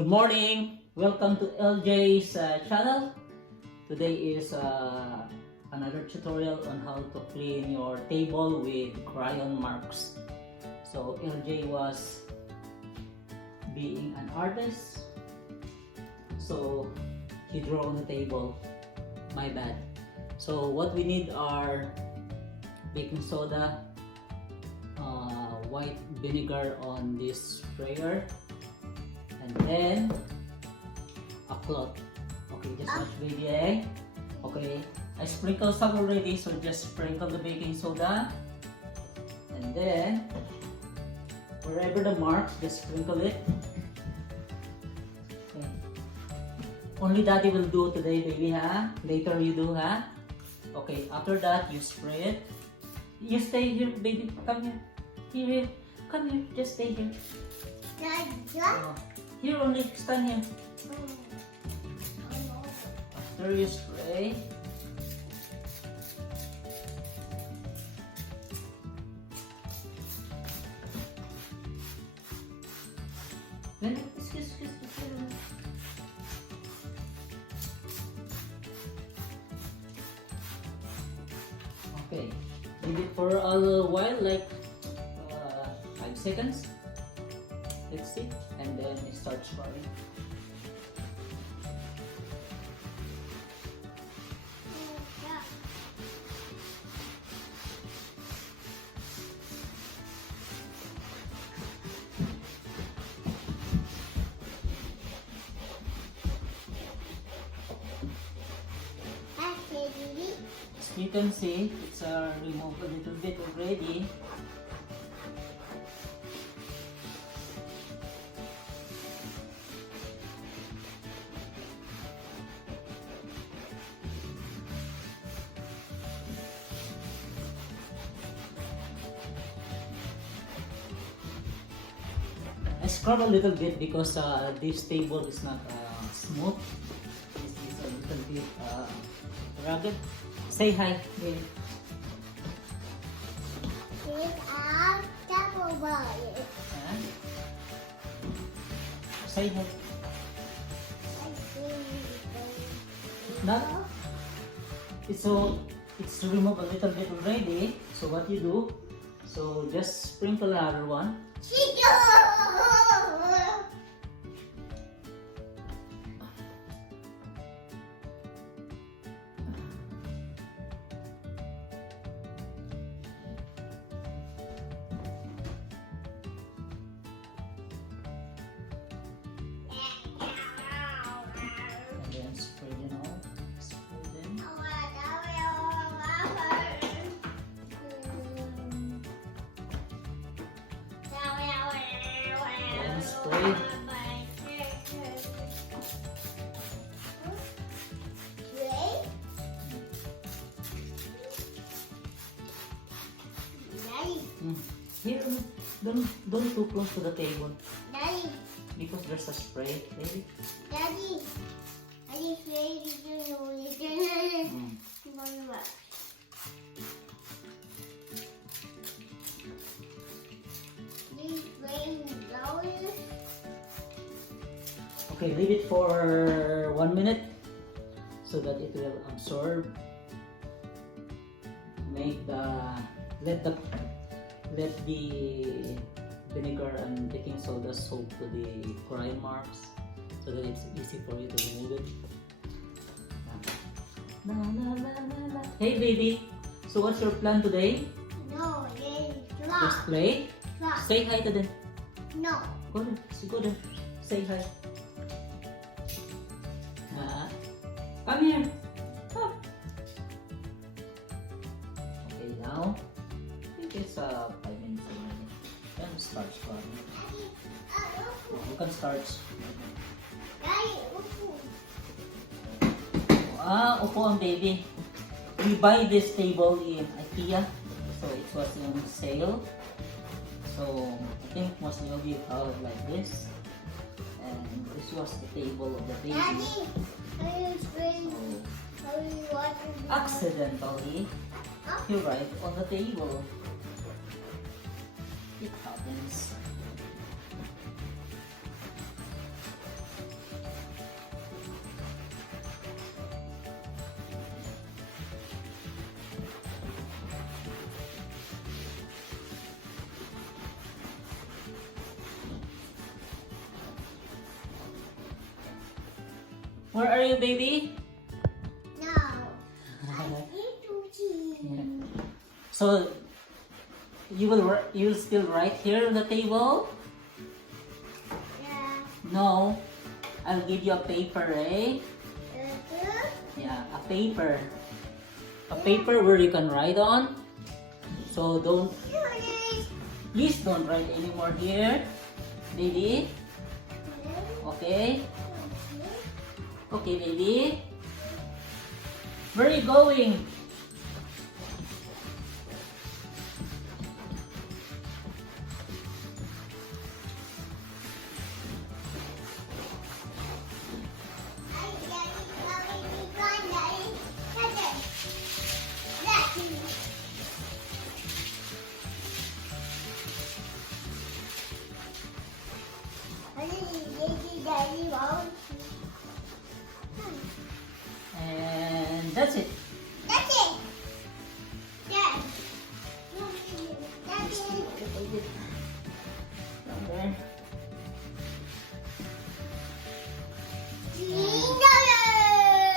Good morning! Welcome to LJ's channel. Today is another tutorial on how to clean your table with crayon marks. So LJ was being an artist, so he drew on the table. My bad. So what we need are baking soda, white vinegar on this sprayer, and then a cloth. Okay, just much baby egg. Okay, I sprinkled some already, so just sprinkle the baking soda, and then wherever the marks, just sprinkle it. Okay. Only daddy will do today, baby, huh? Later you do, huh? Okay, after that you spray it. You stay here, baby. Come here. Here. Come here. Just stay here. Here only. Stand here. After you spray, then excuse. Okay, leave it for a little while, like 5 seconds. Let's see, and then it starts running. As you can see, it's removed a little bit already. I scrub a little bit because this table is not smooth. This is a little bit rugged. Say hi, baby. Say hi. Not. It's removed a little bit already. So what you do? So just sprinkle another one. Spray. Here, don't too close to the table. Daddy. Because there's a spray, baby. Daddy. I just ready to know Okay, leave it for 1 minute so that it will absorb. Let the vinegar and baking soda soak to the crayon marks so that it's easy for you to remove it. Hey baby, so what's your plan today? No, Just play? Say hi to them. No. Go there. Say hi. Come here. Come. Okay, now I think it's 5 minutes already. Then start running. You can start. Upuan baby. We buy this table in IKEA, so it was in sale. So I think most of you have like this, and this was the table of the baby. Accidentally, you write on the table. It happens. Where are you, baby? No. I need to see. Yeah. So you will still write here on the table? Yeah. No. I'll give you a paper, eh? Uh-huh. Yeah, a paper. A paper where you can write on. So please don't write anymore here, baby. Okay? Okay, baby. Where are you going? And that's it. That's it. Dad. That's it. Down there.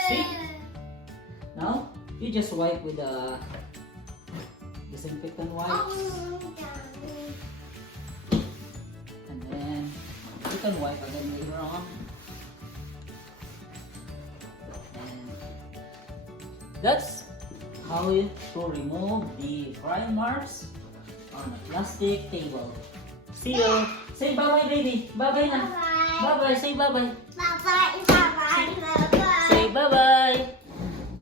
See? Now, you just wipe with the disinfectant wipe. And then, you can wipe again later on. And that's how you to remove the crayon marks on a plastic table. See you. Say bye-bye, baby. Bye-bye na. Bye-bye. Bye-bye. Say bye-bye. Bye-bye. Bye-bye.